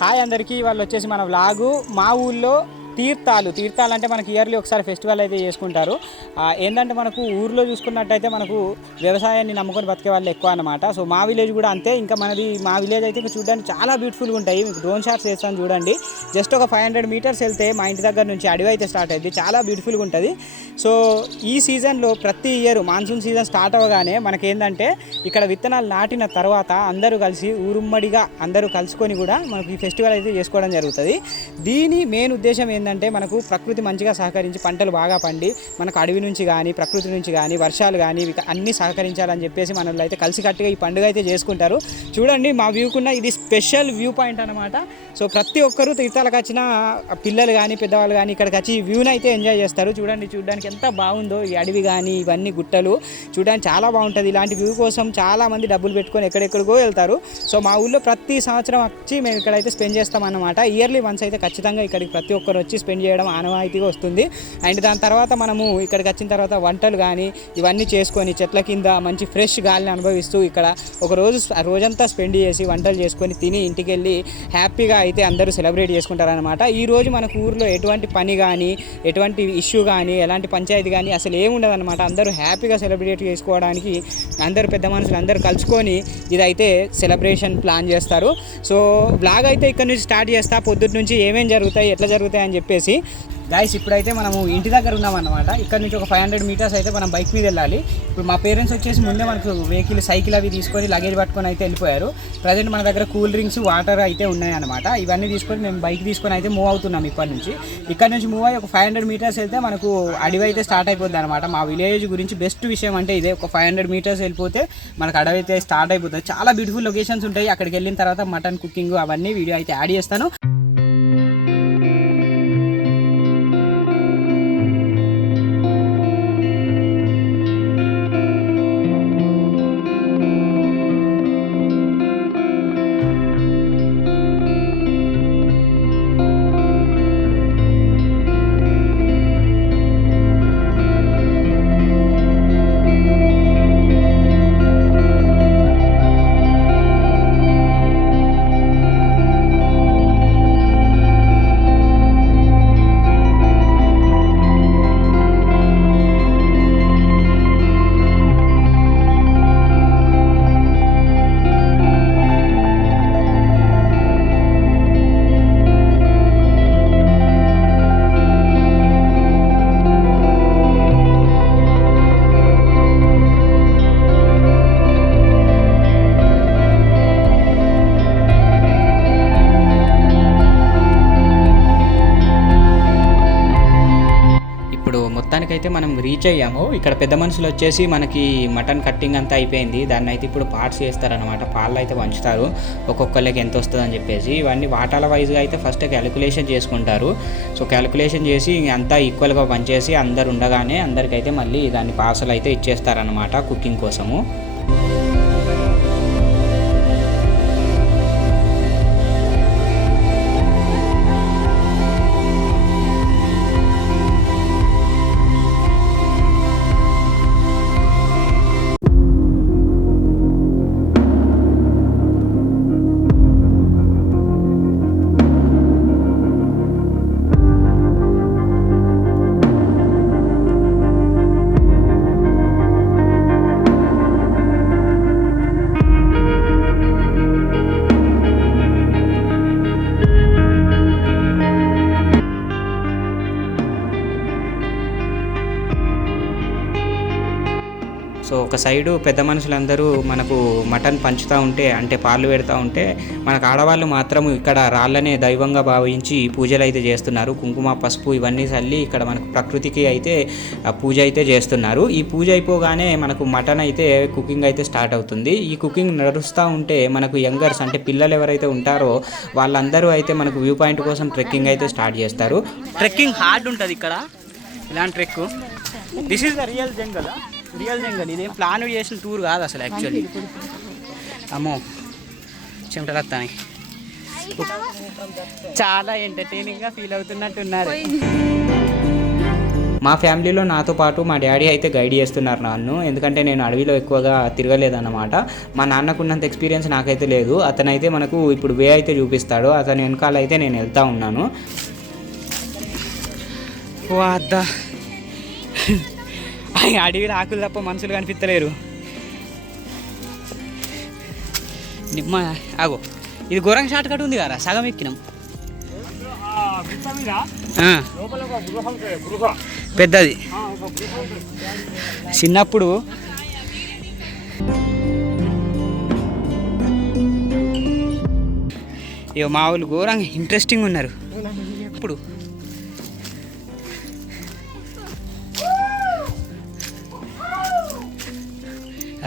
Hi అందరికీ. వాళ్ళు వచ్చేసి మన వ్లాగు మా ఊళ్ళో తీర్థాలు అంటే మనకి ఇయర్లీ ఒకసారి ఫెస్టివల్ అయితే చేసుకుంటారు. ఏంటంటే మనకు ఊర్లో చూసుకున్నట్టయితే మనకు వ్యవసాయాన్ని నమ్ముకొని బతికే వాళ్ళు ఎక్కువ అనమాట. సో మా విలేజ్ కూడా అంతే. ఇంకా మా విలేజ్ అయితే ఇంకా చూడడానికి చాలా బ్యూటిఫుల్గా ఉంటాయి. మీకు డ్రోన్ షాట్స్ వేస్తాను చూడండి. జస్ట్ ఒక 500 మీటర్స్ వెళ్తే మా ఇంటి దగ్గర నుంచి అడవి అయితే స్టార్ట్ అయింది. చాలా బ్యూటిఫుల్గా ఉంటుంది. సో ఈ సీజన్లో ప్రతి ఇయర్ మాన్సూన్ సీజన్ స్టార్ట్ అవ్వగానే మనకేంటంటే ఇక్కడ విత్తనాలు నాటిన తర్వాత అందరూ కలిసి ఊరుమ్మడిగా అందరూ కలుసుకొని కూడా మనకు ఈ ఫెస్టివల్ అయితే చేసుకోవడం జరుగుతుంది. దీని మెయిన్ ఉద్దేశం ఏంటంటే మనకు ప్రకృతి మంచిగా సహకరించి పంటలు బాగా పండి మనకు అడవి నుంచి కానీ ప్రకృతి నుంచి కానీ వర్షాలు కానీ అన్నీ సహకరించాలని చెప్పేసి మనలో అయితే కలిసికట్టుగా ఈ పండుగ అయితే చేసుకుంటారు. చూడండి మా వ్యూకున్న ఇది స్పెషల్ వ్యూ పాయింట్ అనమాట. సో ప్రతి ఒక్కరూ తీర్థాలకు వచ్చిన పిల్లలు కానీ పెద్దవాళ్ళు కానీ ఇక్కడికి వచ్చి ఈ వ్యూని అయితే ఎంజాయ్ చేస్తారు. చూడడానికి ఎంత బాగుందో ఈ అడవి కానీ ఇవన్నీ గుట్టలు చూడడానికి చాలా బాగుంటుంది. ఇలాంటి వ్యూ కోసం చాలామంది డబ్బులు పెట్టుకొని ఎక్కడెక్కడికో వెళ్తారు. సో మా ఊళ్ళో ప్రతి సంవత్సరం వచ్చి మేము ఇక్కడైతే స్పెండ్ చేస్తామన్నమాట. ఇయర్లీ వన్స్ అయితే ఖచ్చితంగా ఇక్కడికి ప్రతి ఒక్కరు వచ్చి స్పెండ్ చేయడం ఆనవాయితీగా వస్తుంది. అండ్ దాని తర్వాత మనము ఇక్కడికి వచ్చిన తర్వాత వంటలు కానీ ఇవన్నీ చేసుకొని చెట్ల కింద మంచి ఫ్రెష్ గాలిని అనుభవిస్తూ ఇక్కడ ఒక రోజంతా స్పెండ్ చేసి వంటలు చేసుకొని తిని ఇంటికి వెళ్ళి హ్యాపీగా అయితే అందరూ సెలబ్రేట్ చేసుకుంటారనమాట. ఈరోజు మనకు ఊరిలో ఎటువంటి పని కానీ ఎటువంటి ఇష్యూ కానీ ఎలాంటి పంచాయతీ కానీ అసలు ఏముండదన్నమాట. అందరూ హ్యాపీగా సెలబ్రేట్ చేసుకోవడానికి అందరూ పెద్ద మనుషులు అందరూ కలుసుకొని ఇదైతే సెలబ్రేషన్ ప్లాన్ చేస్తారు. సో బ్లాగ్ అయితే ఇక్కడ నుంచి స్టార్ట్ చేస్తా. పొద్దున్న నుంచి ఏమేమి జరుగుతాయి ఎట్లా జరుగుతాయి అని చెప్పేసి. గైస్ ఇప్పుడైతే మనము ఇంటి దగ్గర ఉన్నామన్నమాట. ఇక్కడ నుంచి ఒక 500 మీటర్స్ అయితే మనం బైక్ మీద వెళ్ళాలి. ఇప్పుడు మా పేరెంట్స్ వచ్చేసి ముందే మనకు వెహికల్ సైకిల్ అవి తీసుకొని లగేజ్ పట్టుకొని అయితే వెళ్ళిపోయారు. ప్రజెంట్ మన దగ్గర కూల్ డ్రింక్స్ వాటర్ అయితే ఉన్నాయన్నమాట. ఇవన్నీ తీసుకొని మేము బైక్ తీసుకొని అయితే మూవ్ అవుతున్నాం. ఇక్కడ నుంచి మూవ్ అయ్యి ఒక 500 మీటర్స్ వెళ్తే మనకు అడవి అయితే స్టార్ట్ అయిపోద్ది అనమాట. మా విలేజ్ గురించి బెస్ట్ విషయం అంటే ఇదే. ఒక 500 మీటర్స్ వెళ్ళిపోతే మనకు అడవి అయితే స్టార్ట్ అయిపోతుంది. చాలా బ్యూటిఫుల్ లొకేషన్స్ ఉంటాయి. అక్కడికి వెళ్ళిన తర్వాత మటన్ కుకింగ్ అవన్నీ వీడియో అయితే యాడ్ చేస్తాను. మొత్తానికైతే మనం రీచ్ అయ్యాము. ఇక్కడ పెద్ద మనుషులు వచ్చేసి మనకి మటన్ కట్టింగ్ అంతా అయిపోయింది. దాన్ని అయితే ఇప్పుడు పార్ట్స్ చేస్తారనమాట. పాలు అయితే పంచుతారు ఒక్కొక్కరికి ఎంత వస్తుందని చెప్పేసి. ఇవన్నీ వాటాల వైజ్గా అయితే ఫస్ట్ క్యాలిక్యులేషన్ చేసుకుంటారు. సో క్యాలిక్యులేషన్ చేసి అంతా ఈక్వల్గా పంచేసి అందరు ఉండగానే అందరికైతే మళ్ళీ దాన్ని పార్సల్ అయితే ఇచ్చేస్తారనమాట కుకింగ్ కోసము. సో ఒక సైడు పెద్ద మనుషులందరూ మనకు మటన్ పంచుతూ ఉంటే అంటే పాలు పెడతా ఉంటే మనకు ఆడవాళ్ళు మాత్రం ఇక్కడ రాళ్ళనే దైవంగా భావించి పూజలు అయితే చేస్తున్నారు. కుంకుమ పసుపు ఇవన్నీ చల్లి ఇక్కడ మనకు ప్రకృతికి అయితే పూజ అయితే చేస్తున్నారు. ఈ పూజ అయిపోగానే మనకు మటన్ అయితే కుకింగ్ అయితే స్టార్ట్ అవుతుంది. ఈ కుకింగ్ నడుస్తూ ఉంటే మనకు యంగర్స్ అంటే పిల్లలు ఎవరైతే ఉంటారో వాళ్ళందరూ అయితే మనకు వ్యూ పాయింట్ కోసం ట్రెక్కింగ్ అయితే స్టార్ట్ చేస్తారు. ట్రెక్కింగ్ హార్డ్ ఉంటుంది ఇక్కడ. ఇలాంటి trek this is the real jungle. ఇదేం ప్లాన్ చేసిన టూర్ కాదు అసలు యాక్చువల్లీ. అమ్మో చెమటలు వస్తాయి. చాలా ఎంటర్టైనింగ్గా ఫీల్ అవుతున్నట్టున్నారు. మా ఫ్యామిలీలో నాతో పాటు మా డాడీ అయితే గైడ్ చేస్తున్నారు నన్ను, ఎందుకంటే నేను అడవిలో ఎక్కువగా తిరగలేదన్నమాట. మా నాన్నకున్నంత ఎక్స్పీరియన్స్ నాకైతే లేదు. అతనైతే మనకు ఇప్పుడు వే అయితే చూపిస్తాడు, అతని వెనకాల అయితే నేను వెళ్తూ ఉన్నాను. వాద్దా అడవిలో ఆకులు తప్ప మనుషులు కనిపించలేరు. నిమ్మ ఆగో, ఇది ఘోరంగా షార్ట్ కట్ ఉంది కదా, సగం ఎక్కినాం. పెద్దది చిన్నప్పుడు ఇక మా వాళ్ళు ఘోరంగా ఇంట్రెస్టింగ్ ఉన్నారు. ఇప్పుడు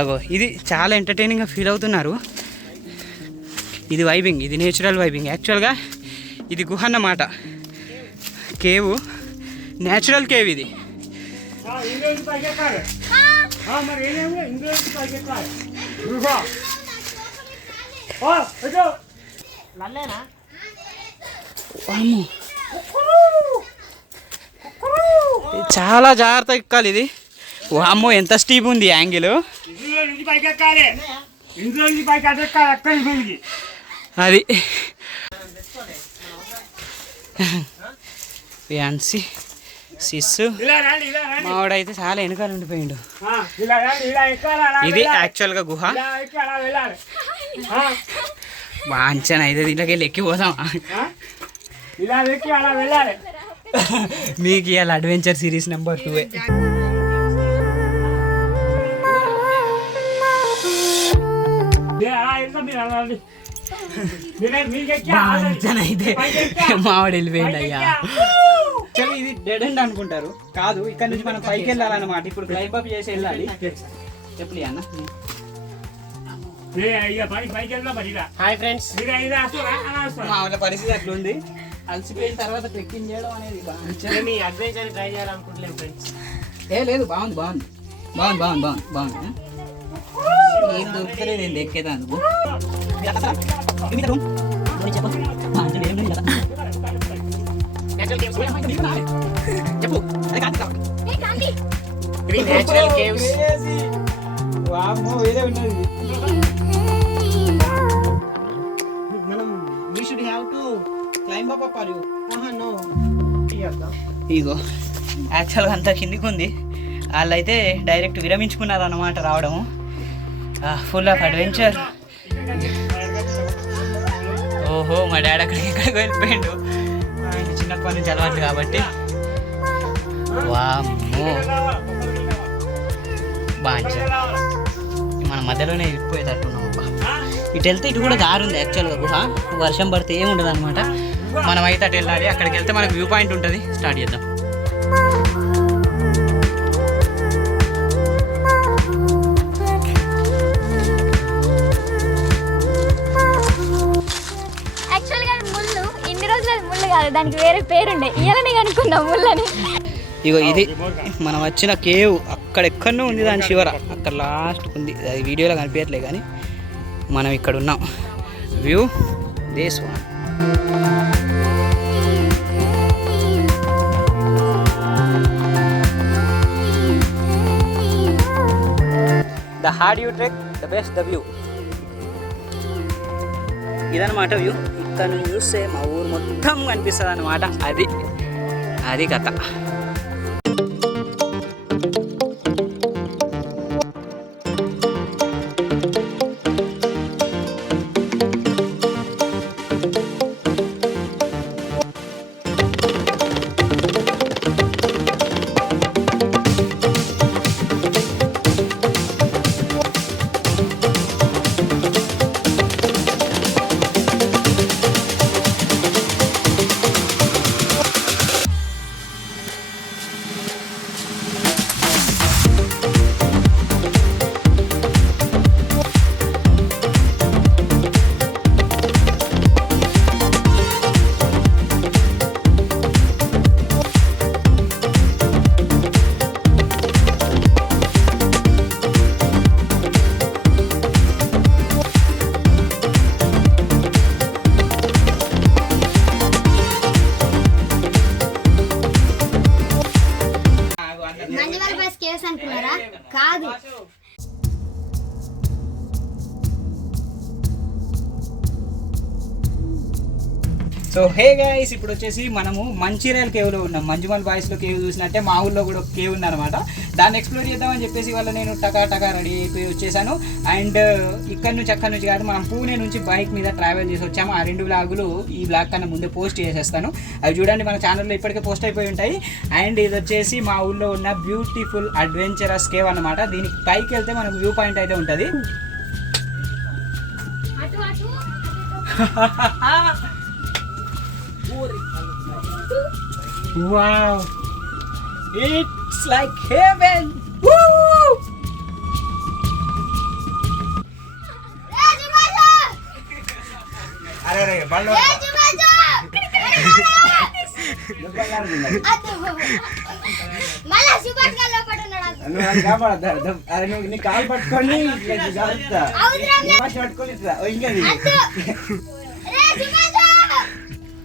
అగో ఇది చాలా ఎంటర్టైనింగ్గా ఫీల్ అవుతున్నారు. ఇది వైబింగ్, ఇది నేచురల్ వైబింగ్. యాక్చువల్గా ఇది గుహ అన్నమాట, కేవ్, నేచురల్ కేవ్ ఇది. చాలా జాగ్రత్త ఎక్కాలి ఇది. అమ్మో ఎంత స్టీప్ ఉంది యాంగిల్. అది ఫ్యాన్సీ సిస్సు మావాడైతే చాలా వెనకాల ఉండిపోయిండు. ఇది యాక్చువల్గా గుహ. వాంచన అయితే దీంట్లోకి వెళ్ళి ఎక్కిపోదామా? మీకు ఇవాళ అడ్వెంచర్ సిరీస్ నెంబర్ 2. అయితే మావాడు వెళ్ళిపోయింది అయ్యా. చలో ఇది డెడ్ ఎండ్ అనుకుంటారు, కాదు, ఇక్కడ నుంచి మనం పైకి వెళ్ళాలన్నమాట. ఇప్పుడు క్లైంబ్ అప్ చేసి వెళ్ళాలి. చెప్పలే అన్న. హాయ్ ఫ్రెండ్స్, మా వాళ్ళ పరిస్థితి అట్లుంది. అలసిపోయిన తర్వాత ట్రెక్కింగ్ చేయడం అనేది అడ్వెంచర్ ట్రై చేయాలనుకుంటలేము ఫ్రెండ్స్. లేదు, బాగుంది బాగుంది బాగుంది బాగుంది బాగుంది బాగుంది. ఏం దొరకలేదు, ఏం ఎక్కేదా నువ్వు చెప్పు. ఇగో యాక్చువల్గా అంతా కిందికి ఉంది. వాళ్ళైతే డైరెక్ట్ విరమించుకున్నారు అన్నమాట రావడము. Full of adventure. ఓహో, మా డాడీ అక్కడికి ఎక్కడికి వెళ్ళిపోయాడు. ఆయన చిన్నప్పటి నుంచి అలవాటు కాబట్టి. వామ్మో బాగా మన మధ్యలోనే వెళ్ళిపోయేటట్టున్నాం. ఇటు వెళ్తే ఇటు కూడా దారి ఉంది యాక్చువల్గా గుహ. వర్షం పడితే ఏమి ఉండదు అనమాట. మనం అయితే అటు వెళ్ళాలి. అక్కడికి వెళ్తే మనకు వ్యూ పాయింట్ ఉంటుంది. స్టార్ట్ చేద్దాం. దానికి వేరే పేరుండే, ఇయాలని కనుక్కున్నాం ముళ్ళని. ఇగో ఇది మనం వచ్చిన కేవ్. అక్కడెక్కడో ఉంది దాని చివర, అక్కడ లాస్ట్ ఉంది. అది వీడియోలో కనిపించట్లే కానీ మనం ఇక్కడ ఉన్నాం. View this one. The hard you trek, the best the view. ఇదన్నమాట వ్యూ. ఇక్కడ నుంచి చూస్తే మా ఊరు మొత్తం కనిపిస్తుంది అన్నమాట. అది కథ. డేంజరస్ కేవ్స్ అనుకున్నారా? కాదు. సో హే గైస్, ఇప్పుడు వచ్చేసి మనము మంచిర్యాల కేవ్లో ఉన్నాం. మంజుమల్ బాయ్స్లో కేవ్ చూసినట్టే మా ఊళ్ళో కూడా ఒక కేవ్ ఉందన్నమాట. దాన్ని ఎక్స్ప్లోర్ చేద్దామని చెప్పేసి వాళ్ళ నేను టకా రెడీ అయిపోయి వచ్చేసాను. అండ్ ఇక్కడ నుంచి అక్కడ నుంచి కాదు, మనం పూణే నుంచి బైక్ మీద ట్రావెల్ చేసి వచ్చాము. ఆ 2 బ్లాగులు ఈ బ్లాగ్ కన్నా ముందే పోస్ట్ చేసేస్తాను. అవి చూడండి, మన ఛానల్లో ఇప్పటికే పోస్ట్ అయిపోయి ఉంటాయి. అండ్ ఇది వచ్చేసి మా ఊళ్ళో ఉన్న బ్యూటిఫుల్ అడ్వెంచరస్ కేవ్ అన్నమాట. దీనికి పైకి వెళ్తే మనకు వ్యూ పాయింట్ అయితే ఉంటుంది. Wow, it's like heaven. Woo! అరే బల్లో మళ్ళా సుభాష్ గారు లోపల ఉన్నాడు. నువ్వు కాపాడద్దు. అరే నువ్వు నీ కాలు పట్టుకొని పట్టుకొని ఇంకా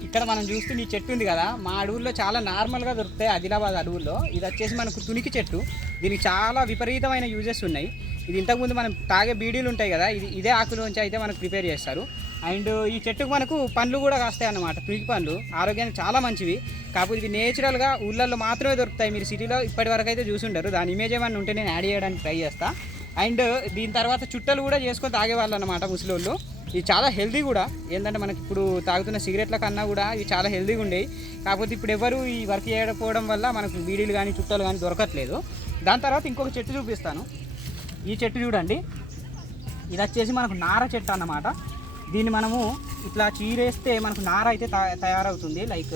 ఇక్కడ మనం చూస్తే ఈ చెట్టు ఉంది కదా, మా అడవుల్లో చాలా నార్మల్గా దొరుకుతాయి ఆదిలాబాద్ అడవుల్లో. ఇది వచ్చేసి మనకు తునికి చెట్టు. దీనికి చాలా విపరీతమైన యూజెస్ ఉన్నాయి. ఇది ఇంతకుముందు మనం తాగే బీడీలు ఉంటాయి కదా, ఇదే ఆకులోంచి అయితే మనకు ప్రిపేర్ చేస్తారు. అండ్ ఈ చెట్టుకు మనకు పండ్లు కూడా కాస్తాయి అన్నమాట. తునికి పండ్లు ఆరోగ్యానికి చాలా మంచివి. కాకపోతే ఇది నేచురల్గా ఊళ్ళల్లో మాత్రమే దొరుకుతాయి. మీరు సిటీలో ఇప్పటి వరకు అయితే చూసి ఉండరు. దాని ఇమేజ్ ఏమైనా ఉంటే నేను యాడ్ చేయడానికి ట్రై చేస్తాను. అండ్ దీని తర్వాత చుట్టలు కూడా చేసుకొని తాగేవాళ్ళు అన్నమాట ముసలోళ్ళు. ఇది చాలా హెల్దీ కూడా. ఏంటంటే మనకి ఇప్పుడు తాగుతున్న సిగరెట్ల కన్నా కూడా ఇవి చాలా హెల్దీగా ఉండేవి. కాకపోతే ఇప్పుడు ఎవరు ఈ వర్క్ చేయకపోవడం వల్ల మనకు బీడీలు కానీ చుట్టాలు కానీ దొరకట్లేదు. దాని తర్వాత ఇంకొక చెట్టు చూపిస్తాను. ఈ చెట్టు చూడండి, ఇది వచ్చేసి మనకు నార చెట్టు అన్నమాట. దీన్ని మనము ఇట్లా చీరేస్తే మనకు నార అయితే తయారవుతుంది. లైక్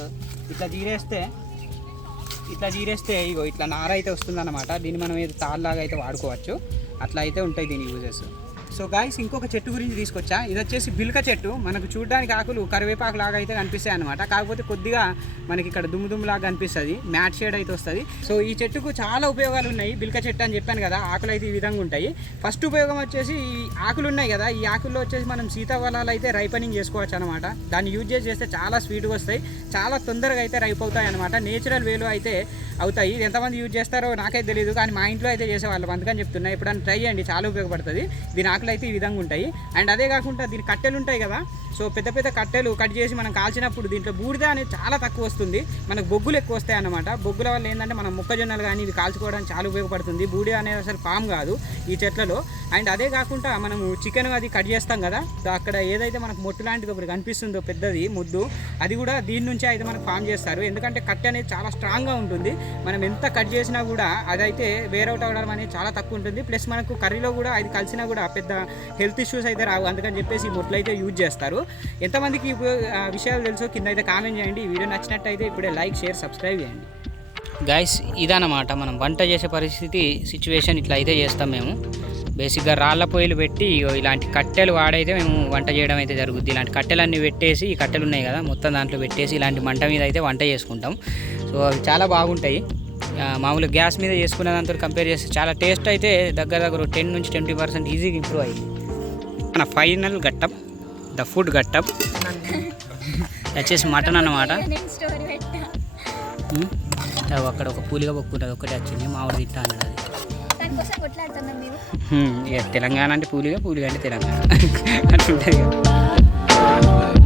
ఇట్లా చీరేస్తే ఇగో ఇట్లా నార అయితే వస్తుందన్నమాట. దీన్ని మనం ఏదో తాళ్ళలాగా అయితే వాడుకోవచ్చు. అట్లా అయితే ఉంటాయి దీని యూజెస్. సో గాయస్, ఇంకొక చెట్టు గురించి తీసుకొచ్చా. ఇది వచ్చేసి బిల్క చెట్టు. మనకు చూడడానికి ఆకులు కరివేపాకు లాగా అయితే కనిపిస్తాయి అనమాట. కాకపోతే కొద్దిగా మనకి ఇక్కడ దుమ్ములాగా కనిపిస్తుంది, మ్యాట్ షేడ్ అయితే వస్తుంది. సో ఈ చెట్టుకు చాలా ఉపయోగాలు ఉన్నాయి. బిల్క చెట్టు అని చెప్పాను కదా, ఆకులు అయితే ఈ విధంగా ఉంటాయి. ఫస్ట్ ఉపయోగం వచ్చేసి ఈ ఆకులు ఉన్నాయి కదా, ఈ ఆకుల్లో వచ్చేసి మనం సీతాఫలాలు అయితే రైపనింగ్ చేసుకోవచ్చు అనమాట. దాన్ని యూజ్ చేస్తే చాలా స్వీట్గా వస్తాయి, చాలా తొందరగా అయితే రైప్ అవుతాయి అనమాట. నేచురల్ వేలో అయితే అవుతాయి. ఇది ఎంతమంది యూజ్ చేస్తారో నాకైతే తెలియదు, కానీ మా ఇంట్లో అయితే చేసేవాళ్ళం, అందుకని చెప్తున్నా. ఎప్పుడైనా ట్రై చేయండి, చాలా ఉపయోగపడుతుంది. దీని ఆకులు అయితే ఈ విధంగా ఉంటాయి. అండ్ అదే కాకుండా దీని కట్టెలు ఉంటాయి కదా, సో పెద్ద పెద్ద కట్టెలు కట్ చేసి మనం కాల్చినప్పుడు దీంట్లో బూడిద అనేది చాలా తక్కువ వస్తుంది. మనకు బొగ్గులు ఎక్కువ వస్తాయి అన్నమాట. బొగ్గుల వల్ల ఏంటంటే మనం మొక్కజొన్నలు కానీ ఇవి కాల్చుకోవడానికి చాలా ఉపయోగపడుతుంది. బూడిద అనేది అసలు పాము కాదు ఈ చెట్లలో. అండ్ అదే కాకుండా మనము చికెన్ అది కట్ చేస్తాం కదా, అక్కడ ఏదైతే మనకు మొట్టు లాంటిది ఒకటి కనిపిస్తుందో పెద్దది ముద్దు, అది కూడా దీని నుంచే అయితే మనకు ఫామ్ చేస్తారు. ఎందుకంటే కట్టె అనేది చాలా స్ట్రాంగ్గా ఉంటుంది. మనం ఎంత కట్ చేసినా కూడా అదైతే వేరౌట్ అవ్వడం అనేది చాలా తక్కువ ఉంటుంది. ప్లస్ మనకు కర్రీలో కూడా అది కలిసినా కూడా పెద్ద హెల్త్ ఇష్యూస్ అయితే రావు. అందుకని చెప్పేసి ఈ మొట్లు అయితే యూజ్ చేస్తారు. ఎంతమందికి విషయాలు తెలుసో కింద అయితే కామెంట్ చేయండి. ఈ వీడియో నచ్చినట్టయితే ఇప్పుడే లైక్, షేర్, సబ్స్క్రైబ్ చేయండి. గైస్, ఇదన్నమాట మనం వంట చేసే సిచ్యువేషన్ ఇట్లా అయితే చేస్తాం మేము. బేసిక్గా రాళ్ళ పొయ్యిలు పెట్టి ఇలాంటి కట్టెలు వాడైతే మేము వంట చేయడం అయితే జరుగుద్ది. ఇలాంటి కట్టెలన్నీ పెట్టేసి, ఈ కట్టెలు ఉన్నాయి కదా మొత్తం దాంట్లో పెట్టేసి ఇలాంటి మంట మీద అయితే వంట చేసుకుంటాం. సో అవి చాలా బాగుంటాయి. మామూలు గ్యాస్ మీద చేసుకునే దాంతో కంపేర్ చేస్తే చాలా టేస్ట్ అయితే దగ్గర 10 నుంచి 20% ఈజీగా ఇంప్రూవ్ అయ్యింది. మన ఫైనల్ ఘట్టం, ద ఫుడ్ ఘట్టం వచ్చేసి మటన్ అన్నమాట. అక్కడ ఒక పూలిగా పక్కుంటుంది, ఒకటి వచ్చింది మామిడి తింటా అన్నది. తెలంగాణ అంటే పూలిగా, పూలిగా అంటే తెలంగాణ అట్లుంటుంది కదా.